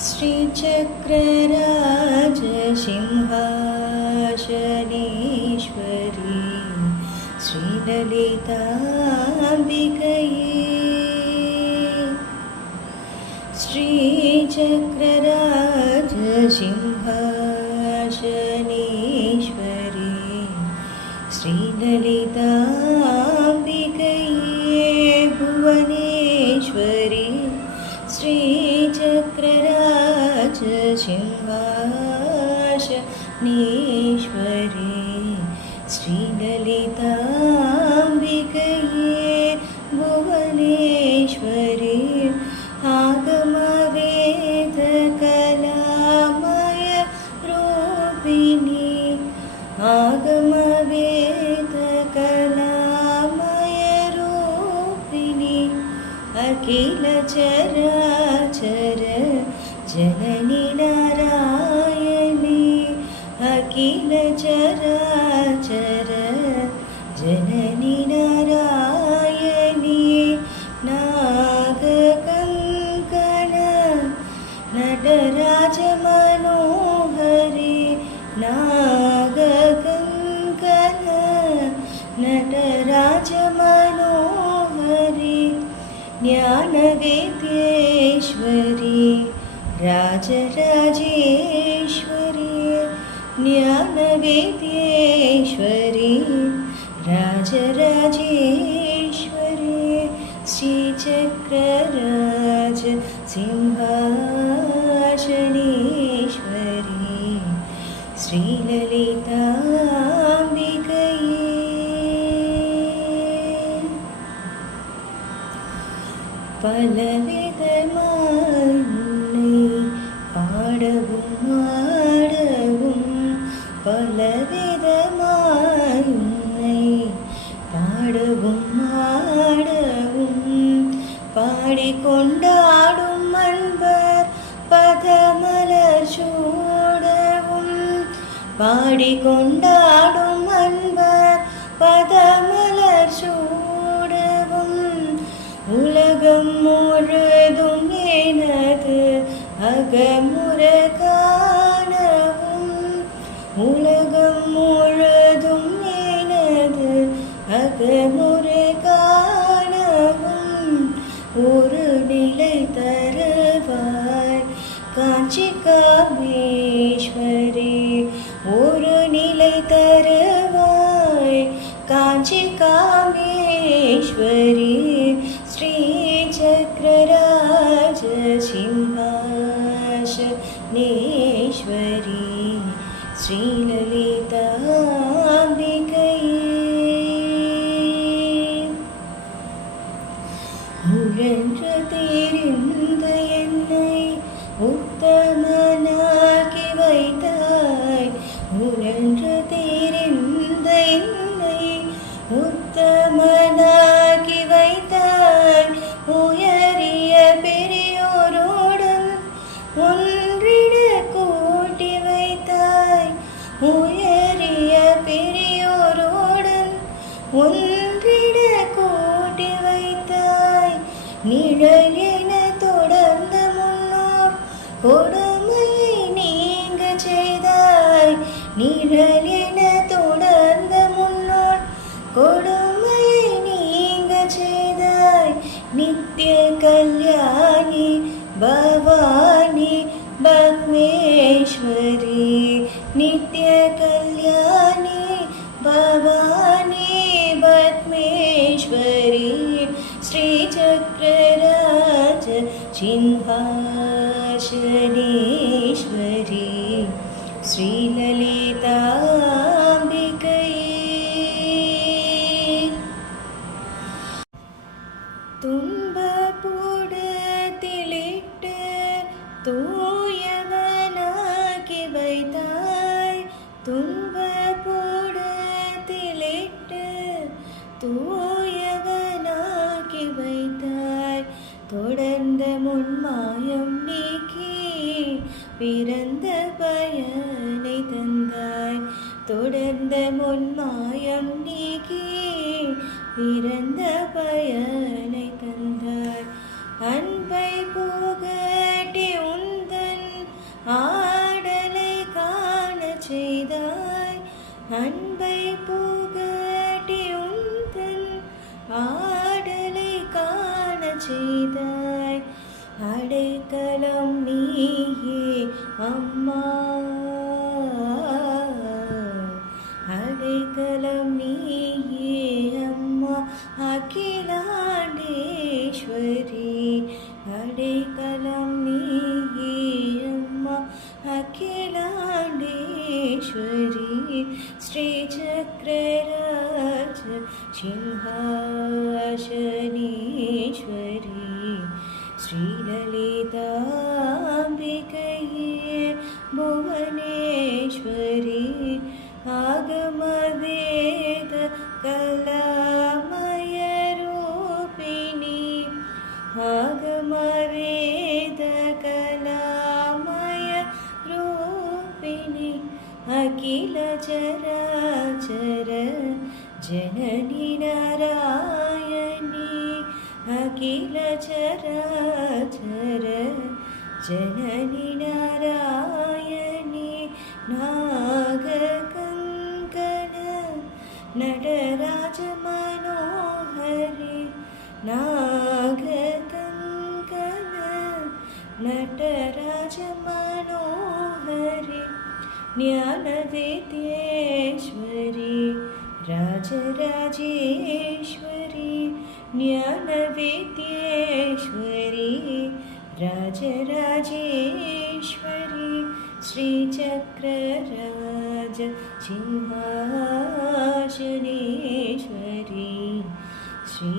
श्रीचक्रराजसिंहासनेश्वरी श्रीललिताम्बिकये श्रीचक्रराजसिंहासनेश्वरी श्रीललिताम्बिकये भुवनेश्वरी श्रीचक्रराजसिंहासनेश्वरी श्रीललिताम्बिकये भुवनेश्वरी आगमवेदकलामय रूपिणी आगमवेदकलामय रूपिणी अखिल चराचर जननी नारायणी अखिल चराचर जननी नारायणी नागकङ्कण नटराज मनोहरी नागकङ्कण नटराज मनोहरी ज्ञानवेद्येश्वरी राजराजेश्वरी ज्ञानवेद्येश्वरी राजराजेश्वरी श्रीचक्रराजसिंहासनेश्वरी श्रीललिताम्बिकये பலவிதமாய் பாடவும் ஆடவும் பலவிதமாய் பாடவும் ஆடவும் பாடிக்கொண்டாடும் அன்பர் பதமலர் சூடவும் பாடிக்கொண்டாடும் அன்பர் பதமலர் சூடவும் உலகம் முழுதும் எனது அகமுற காணவும் உலகம் முழுதும் எனது அகமுற காணவும் ஒரு நிலை தருவாய் காஞ்சி காமேஸ்வரி ஒரு நிலை தருவாய் காஞ்சி காமேஸ்வரி श्रीचक्रराजसिंहासनेश्वरी श्रीललिताम्बिकये உழன்று தெரிந்த என்னை உத்தமனாக்கி வைத்தாய் உழன்று தெரிந்த என்னை உத்தமனாக்கி வைத்தாய் உயரிய பெரியோருடன் ஒன்றிட கூட்டி வைத்தாய் உயரிய பெரியோருடன் ஒன்றிட கூட்டி வைத்தாய் நிழல் என தொடர்ந்த முன்னோர் கொடுமையை நீங்க செய்தாய் நிழல் என தொடர்ந்த முன்னோர் கொடுமையை நீங்க செய்தாய் நித்திய கல்யாணி பவானி பத்மேஸ்வரி நித்திய கல்யாணி பவானி பத்மேஸ்வரி श्रीचक्रराजसिंहासनेश्वरी श्रीललिताम्बिकये துன்பப்புடத்திலிட்டு தூயவனாக்கி வைத்தாய் துன்பப்புடத்திலிட்டு தூயவனாக்கி வைத்தாய் தொடர்ந்த முன்மாயம் நீக்கி பிறந்த பயனை தந்தாய் தொடர்ந்த முன்மாயம் நீக்கி பிறந்த பயனை தந்தாய் அன்பை புகட்டி உந்தன் நீயே அம்மா, அடைக்கலம் நீயே அம்மா, அகிலாண்டேஸ்வரி. அடைக்கலம் நீயே அம்மா, அகிலாண்டேஸ்வரி. ஸ்ரீ சக்கரராஜ சிம்ஹாசனேஸ்வரி. ஸ்ரீலலிதாம்பிகையே புவனேஸ்வரி. ஆகமவேத கலாமய ரூபிணி. ஆகமவேத கலாமய ரூபிணி. அகில சராச்சர ஜனனி நாராயணி. அகில சராச்சர ஜனனி நாராயணி. நாககங்கன நடராஜ மனோஹரி. நாககங்கன நடராஜ மனோஹரி. ஞானவேத்யேஸ்வரி ராஜராஜேஸ்வரி. ஞானவேத்யேஸ்வரி ராஜராஜேஸ்வரி. ஸ்ரீசக்கரராஜ சிம்ஹாசனேஸ்வரி. ஸ்ரீ